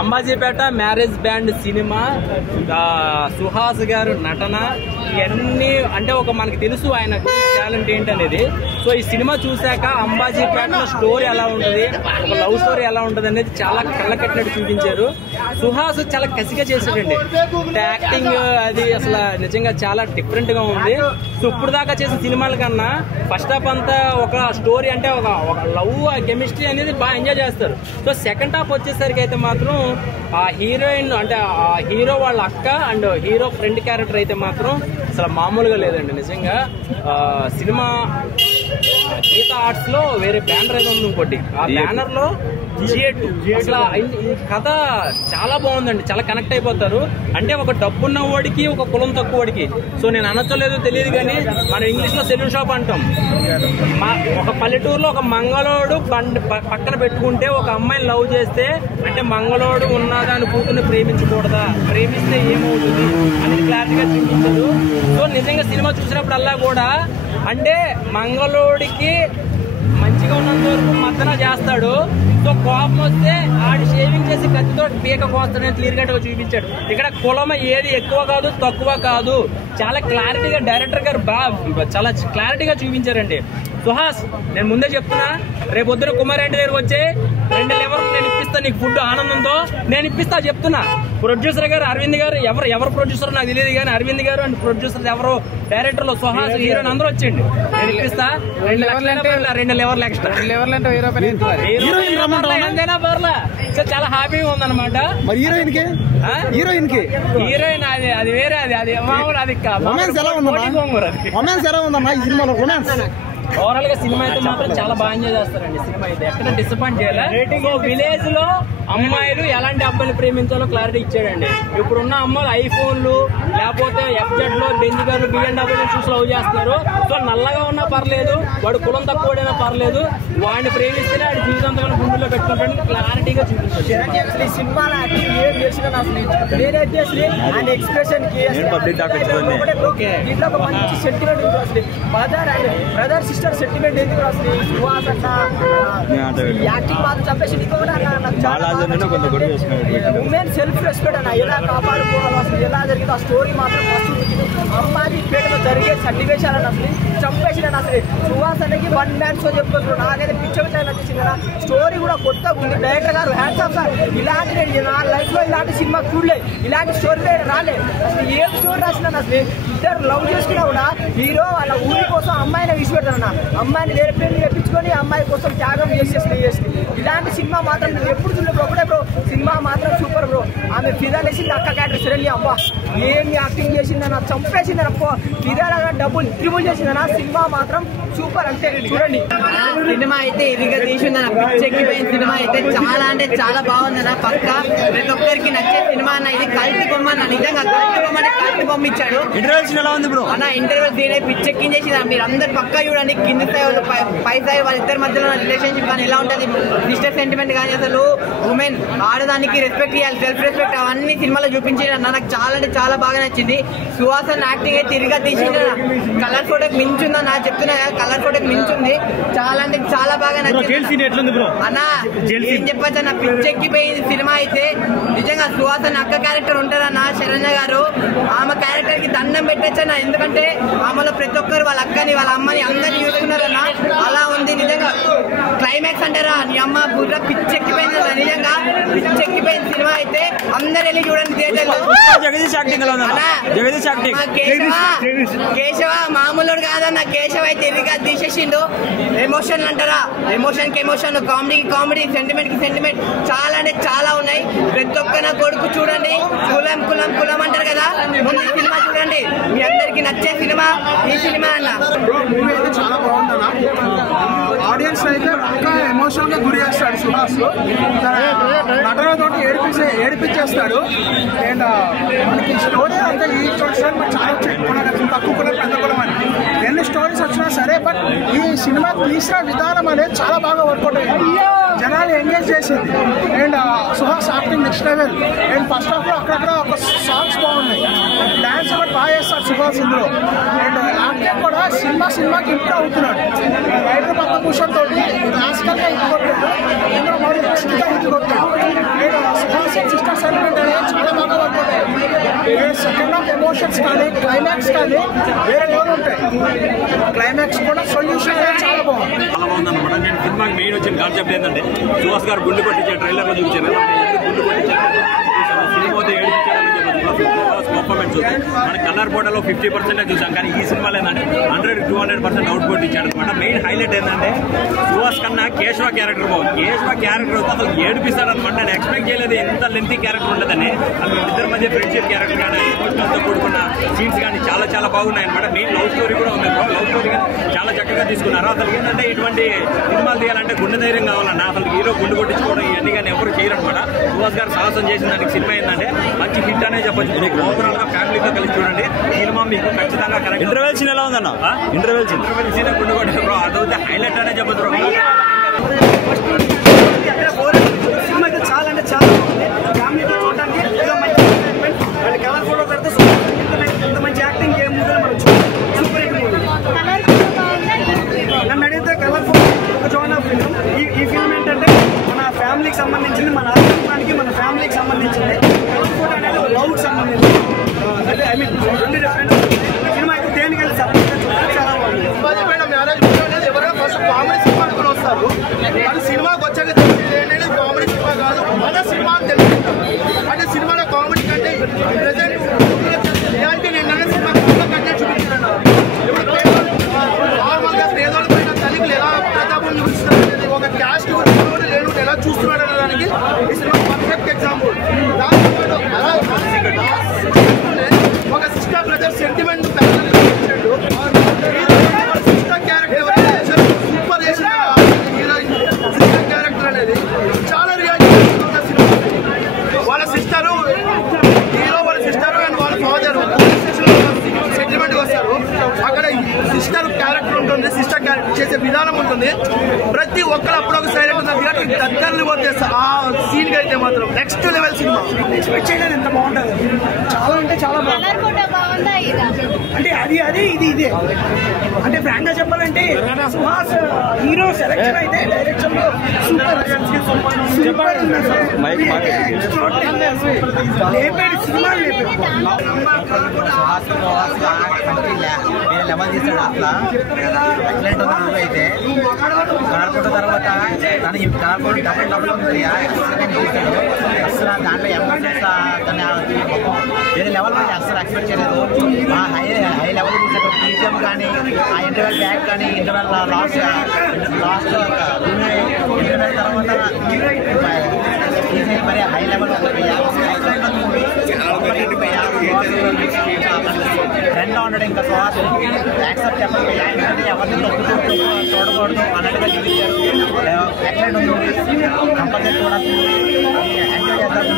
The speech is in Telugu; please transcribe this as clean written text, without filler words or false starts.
Ambajipeta marriage band cinema, Suhas గారు నటన, ఇవన్నీ అంటే ఒక మనకి తెలుసు ఆయన టాలెంట్ ఏంటనేది. సో ఈ సినిమా చూశాక అంబాజీపేటలో స్టోరీ ఎలా ఉంటుంది, ఒక లవ్ స్టోరీ ఎలా ఉంటుంది అనేది చాలా కళ్ళకట్టినట్టు చూపించారు. సుహాస్ చాలా కసిగా చేశాడండి. యాక్టింగ్ అది అసలు నిజంగా చాలా డిఫరెంట్ గా ఉంది. సో ఇప్పుడు దాకా చేసిన సినిమాల కన్నా ఫస్ట్ హాఫ్ అంతా ఒక స్టోరీ అంటే ఒక లవ్ కెమిస్ట్రీ అనేది బాగా ఎంజాయ్ చేస్తారు. సో సెకండ్ హాఫ్ వచ్చేసరికి అయితే మాత్రం ఆ హీరోయిన్ అంటే ఆ హీరో వాళ్ళ అక్క అండ్ హీరో ఫ్రెండ్ క్యారెక్టర్ అయితే మాత్రం అసలు మామూలుగా లేదండి. నిజంగా సినిమా గీతా ఆర్ట్స్ లో వేరే బ్యానర్ ఏదో ఉంది ఇంకోటి, ఆ బ్యానర్ లో అసలు ఈ కథ చాలా బాగుందండి. చాలా కనెక్ట్ అయిపోతారు. అంటే ఒక డబ్బున్న వాడికి ఒక కులం తక్కువ వాడికి, సో నేను అనొచ్చలేదో తెలియదు కానీ మనం ఇంగ్లీష్ లో సెలూన్ షాప్ అంటాం. ఒక పల్లెటూరులో ఒక మంగళోడు పక్కన పెట్టుకుంటే ఒక అమ్మాయిని లవ్ చేస్తే అంటే మంగళోడు ఉన్నదాని కూతుర్ని ప్రేమించకూడదా, ప్రేమిస్తే ఏమవుతుంది అనేది క్లారిటీగా చూపించదు. సో నిజంగా సినిమా చూసినప్పుడల్లా కూడా అంటే మంగళోడికి మంచిగా ఉన్నంత వరకు మద్దన చేస్తాడు. సో కోపం వస్తే ఆడి షేవింగ్ చేసి కత్తితో పీక కోస్తాడని క్లియర్ కట్ గా చూపించాడు. ఇక్కడ కులం ఏది ఎక్కువ కాదు తక్కువ కాదు, చాలా క్లారిటీగా డైరెక్టర్ గారు చాలా క్లారిటీగా చూపించారండి. సుహాస్ నేను ముందే చెప్తున్నా, రేపు పొద్దున కుమార్ రెడ్డి దగ్గరకు వచ్చి 2 లెవర్లు నేను ఇప్పిస్తా నీకు ఫుడ్ ఆనందంతో నేను ఇప్పిస్తా చెప్తున్నా. ప్రొడ్యూసర్ గారు అరవింద్ గారు ఎవరు ప్రొడ్యూసర్ నాకు తెలియదు కానీ అరవింద్ గారు అండ్ ప్రొడ్యూసర్ ఎవరు డైరెక్టర్లు సుహాస్ హీరోయిన్ అందరూ వచ్చేయండి. నేను ఇప్పిస్తా 2 లెవర్లు ఎక్స్ట్రా. ఎంతైనా పర్లా. సో చాలా హ్యాపీగా ఉందన్నమాట. హీరోయిన్ అది వేరే, అది మామూలు, అది ఓవరాల్ గా సినిమా అయితే మాత్రం చాలా బాగా ఎంజాయ్ చేస్తారండి. సినిమా అయితే ఎక్కడ డిసప్పాయింట్ చేయాలి. సో విలేజ్ లో అమ్మాయిలు ఎలాంటి అబ్బాయిలు ప్రేమించాలో క్లారిటీ ఇచ్చాడండి. ఇప్పుడున్న అమ్మాయిలు ఐఫోన్లు లేకపోతే FZ లో బెంజ్ గారు BMW చూసి లవ్ చేస్తారు. సో నల్లగా ఉన్నా పర్లేదు, వాడు కులం తక్కువడైనా పర్లేదు, వాడిని ప్రేమిస్తేనే వాడి జీవితాంతరం గుండెల్లో పెట్టుకుంటాడని క్లారిటీగా చూపించారు. సెంటిమెంట్ ఎందుకు అసలు యాక్టింగ్ మాత్రం చంపేసి ఉమెన్ సెల్ఫ్ రెస్పెక్ట్ అన్న ఎలా కాపాడుకోవాలి, అసలు ఎలా జరిగింది ఆ స్టోరీ మాత్రం అమ్మాయి పేటలో జరిగే సన్నివేశాలను అసలు చంపేసిన అసలు సుహాస్ అనేది 1 మ్యాన్ షో చెప్తున్నారు. నాకైతే పిచ్చగా నచ్చింది కదా. స్టోరీ కూడా కొత్తగా ఉంది. డైరెక్టర్ గారు హ్యాండ్స్ ఆఫ్ సార్. ఇలాంటి నేను నా లైఫ్ లో ఇలాంటి సినిమా చూడలే, ఇలాంటి స్టోరీ రాలే. అసలు ఏం స్టోరీ రాసినాను అసలు. ఇద్దరు లవ్ చేసుకున్నా కూడా హీరో వాళ్ళ ఊరి కోసం అమ్మాయిని విడిచిపెడతానన్న, అమ్మాయిని వేరే ప్రేమ తెప్పించుకొని అమ్మాయి కోసం త్యాగం చేసేసి ఇలాంటి సినిమా మాత్రం నేను ఎప్పుడు చూడలేదు. ఒకటే బ్రో సినిమా మాత్రం సూపర్ బ్రో. ఆమె ఫిదా వేసింది అక్క క్యారెక్టర్ శరణ్య, అబ్బా ఏమి యాక్టింగ్ చేసిందన్న, చంపేసిందన్న. ఫిదాగా డబుల్ ట్రిబుల్ చేసిందన్న. సినిమా మాత్రం సూపర్. అంతే చూడండి. సినిమా అయితే ఇదిగా తీసిందన్న, పిచ్చెక్కిపోయిన సినిమా అయితే చాలా అంటే చాలా బాగుందన్న. పక్క ప్రతి ఒక్కరికి నచ్చే సినిమా అన్న. ఇది కల్తీ బొమ్మ అన్న, నిజంగా కల్తీ బొమ్మని కల్తీ బొమ్మ ఇచ్చాడు అన్న. ఇంటర్వ్యూ దీని పిచ్చెక్కించేసింది. మీరు అందరు పక్క చూడండి. కింది స్థాయి వాళ్ళు పై స్థాయి వాళ్ళిద్దరి మధ్యలో రిలేషన్షిప్ కానీ ఎలా ఉంటుంది, సిస్టర్ సెంటిమెంట్ కానీ అసలు ఉమెన్ ఆడదానికి రెస్పెక్ట్ ఇవ్వాలి, సెల్ఫ్ రెస్పెక్ట్, అవన్నీ సినిమాలో చూపించింది అన్న. నాకు చాలా అంటే చాలా బాగా నచ్చింది. సుహాసన్ యాక్టింగ్ అయితే తిరిగా తీసింది. కలర్ ఫోటోకి మించుందన్న, చెప్తున్నా కలర్ ఫోటోకి మించుంది. చాలా అంటే చాలా బాగా నచ్చింది అన్న. ఏం చెప్పచ్చు అన్న, పిచ్చెక్కిపోయింది సినిమా అయితే. నిజంగా సుహాసన్ అక్క క్యారెక్టర్ ఉంటారన్న శరణ్య గారు, ఆమె క్యారెక్టర్ కి దండం పెట్టచ్చన్న. ఎందుకంటే ఆమెలో ప్రతి ఒక్కరు వాళ్ళ అక్కని వాళ్ళ అమ్మని అందరినీ చూసుకున్నారన్న. అలా ఉంది నిజంగా. క్లైమాక్స్ అంటారా నీ అమ్మ బుర్ర పిచ్చెక్కిపోయింది అన్న. నిజంగా పిచ్చెక్కిపోయిన సినిమా అయితే అందరు వెళ్ళి చూడండి థియేటర్ లో. కేశవ మామూలుడు కాదన్న. కేశవ అయితే ఎదిగా తీసేసిండు. ఎమోషన్ అంటారా, ఎమోషన్ కి ఎమోషన్, కామెడీకి కామెడీ, సెంటిమెంట్ కి సెంటిమెంట్, చాలా అంటే చాలా ఉన్నాయి. ప్రతి ఒక్క నా కొడుకు చూడండి. కులం కులం కులం అంటారు కదా, ముందు ఈ సినిమా చూడండి. మీ అందరికి నచ్చే సినిమా ఈ సినిమా అన్న. చాలా బాగుందన్న. ఆడియన్స్ అయితే పక్కా ఎమోషనల్ గా గురి చేస్తాడు సుహాస్. నటనతో ఏడిపించేస్తాడు. అండ్ మనకి స్టోరీ అంటే ఈ స్టోరీస్ చాలా వచ్చాయి, తక్కువ కులం పెద్ద కులం అని ఎన్ని స్టోరీస్ వచ్చినా సరే, బట్ ఈ సినిమా తీసిన విధానం అనేది చాలా బాగా వర్కౌట్ అయ్యింది. జనాలు ఎంగేజ్ చేసింది. And Suhas acting next level. And first half లో అక్కడక్కడ ఒక సాంగ్స్ బాగున్నాయి. డాన్స్ కూడా బాగా చేస్తాడు సుహాస్ ఇందులో. అండ్ యాక్టింగ్ కూడా సినిమాకి ఇంప్రూవ్ అవుతున్నాడు. రైటర్ పద్మభూషణ్ తోటి క్లాసికల్ గా హిట్ కొట్టాడు, ఇందులో మరి బెస్ట్ గా హిట్ కొట్టాడు. అండ్ సుహాస్ ఎమోషన్స్ కానీ క్లైమాక్స్ కానీ వేరే లెవెల్ ఉంటాయి. క్లైమాక్స్ కూడా సొల్యూషన్ చాలా బాగుంది. చాలా బాగుంది అనమాట. నేను సినిమాకి మెయిన్ వచ్చిన కాన్సెప్ట్ ఏంటంటే సుహాస్ గారు గుండు కొట్టించే ట్రైలర్లో చూపించారు. గుండు కొట్టించారు సినిమాతో ఏడిపించారని చెప్పి పర్ఫార్మెన్స్ చూస్తే మన కలర్ పోటలో 50% చూసాం. కానీ ఈ సినిమాలో ఏంటంటే 100-200% అవుట్పుట్ ఇచ్చాడు అనమాట. మెయిన్ హైలైట్ ఏంటంటే సుహాస్ కన్నా కేశవ క్యారెక్టర్ బాగుంది. కేశవ క్యారెక్టర్ వస్తే అసలు ఏడిపిస్తాడు అనమాట. నేను ఎక్స్పెక్ట్ చేయలేదు ఎంత లెంతీ క్యారెక్టర్ ఉండదని. అసలు ఇద్దరి మధ్య ఫ్రెండ్షిప్ క్యారెక్టర్ కానీ ఎమోషనల్తో కూడుకున్న సీన్స్ కానీ చాలా చాలా బాగున్నాయి అనమాట. మెయిన్ లవ్ స్టోరీ కూడా ఉంది. లవ్ స్టోరీ కానీ చాలా చక్కగా తీసుకున్నారు. అసలు ఏంటంటే ఇటువంటి సినిమాలు తీయాలంటే గుండె ధైర్యం కావాలన్నా. అసలు హీరో గుండు కొట్టించుకోవడం ఇవన్నీ కానీ ఎవరు చేయరనమాట. సుహాస్ గారు సాహసం చేసిన దానికి సినిమా ఏంటంటే మంచి హిట్ అనే చెప్పొచ్చు. ఓవరాల్ గా ఫ్యామిలీతో కలిసి చూడండి. సినిమా మీకు ఖచ్చితంగా కరెక్ట్. ఇంటర్వెల్ సీన్ ఎలా ఉందన్న? ఇంటర్వెల్ సీన్ గుండు కొట్టారు బ్రో. అదైతే హైలైట్ అనే చెప్పొచ్చు బ్రో. సినిమా అయితే చాలా అంటే చాలా బాగుంది. ఫ్యామిలీతో చూడడానికి ఏదో మంచి ఎంటర్టైన్మెంట్ అండ్ కలర్ ఫోటో పెడితే ఇంత మంచి యాక్టింగ్ ఏ మూవీలో మనం సూపర్ హిట్ మూవీ. నన్ను అడిగితే కలర్ ఫోటో ఒక జోనర్ ఫిల్మ్. ఈ ఫిల్మ్ ఏంటంటే మన ఫ్యామిలీకి సంబంధించింది, మన ఆత్మానికి మన ఫ్యామిలీకి సంబంధించింది. కలర్ ఫోటో అనేది లవ్కి సంబంధించింది. అంటే ఐ మీన్ రెండు డిఫరెంట్ సినిమా అయితే దేనికి వెళ్ళి సపరేట్గా చూడాలి. చాలా బాగుంది. మ్యారేజ్ అనేది ఎవరైనా ఫస్ట్ కామెడీ సినిమా అనుకుని వస్తారు. కానీ సినిమాకి వచ్చాక ఏంటంటే కామెడీ సినిమా కాదు, మన సినిమా అని తెలుసుకుంటారు. అంటే సినిమాలో కామెడీ కంటే ప్రెసెంట్ రియాలిటీ ఏంటంటే సినిమా కంటే చూపించాను. ఇప్పుడు నార్మల్గా పేదోళ్ళ పైన తల్లికి ఎలా ప్రతాపం చూపిస్తారు అనేది ఒక క్యాస్ట్ లేను ఎలా చూస్తున్నాడు అనే దానికి ఈ సినిమా పర్ఫెక్ట్ ఎగ్జాంపుల్. ఒక sister brother sentiment sister character ఎవరైనా చేశారు సూపర్ చేసిన హీరోయిన్. సిస్టర్ క్యారెక్టర్ అనేది చాలా రియాలిటీ సినిమా. వాళ్ళ సిస్టరు హీరో వాళ్ళ సిస్టరు అండ్ వాళ్ళ ఫాదర్ సెంటిమెంట్కి వస్తారు. అక్కడ సిస్టర్ క్యారెక్టర్ ఉంటుంది, సిస్టర్ క్యారెక్టర్ చేసే విధానం ఉంటుంది. ప్రతి ఒక్కరు అప్పుడు ఒక సైడ్ ఉంటుంది. దగ్గరని పోతే ఆ సీన్కి అయితే మాత్రం నెక్స్ట్ లెవెల్ సినిమా. ఎక్స్పెక్ట్ చేయలేదు ఎంత బాగుంటుంది. చాలా అంటే చాలా బాగుంది. అంటే అది ఇదే అంటే ఫ్రాంక్ గా చెప్పాలంటే సుహాస్ హీరో సెలెక్షన్ అయితే డైరెక్షన్ లో సూపర్ లేపాడు. సినిమా లెవెల్ తీసాడు. అట్లా ఎక్సలెంట్ ఉంది మూవీ అయితే. కలర్కోట తర్వాత తను కలర్కోట డబుల్ ఉంది. అసలు దాంట్లో ఎమోషన్స్ వేరే లెవెల్ నుంచి అసలు ఎక్స్పెక్ట్ చేయలేదు. హై లెవెల్ చూసాడు. బీజిఎం కానీ ఆ ఇంటర్వెల్ బ్యాక్ కానీ ఇంటర్వెల్ లాస్ట్ ఇంటర్వెల్ తర్వాత మరి హై లెవెల్ ఫ్రెండ్గా ఉండడం ఇంకా సుహాస్ యాక్సెప్ట్ చెప్పండి. ఎందుకంటే ఎవరిని చూడకూడదు అన్నట్టుగా చూపించారు. ఎక్సలెంట్ ఉంది. కంపల్సరీ కూడా ఎంజాయ్ చేస్తారు.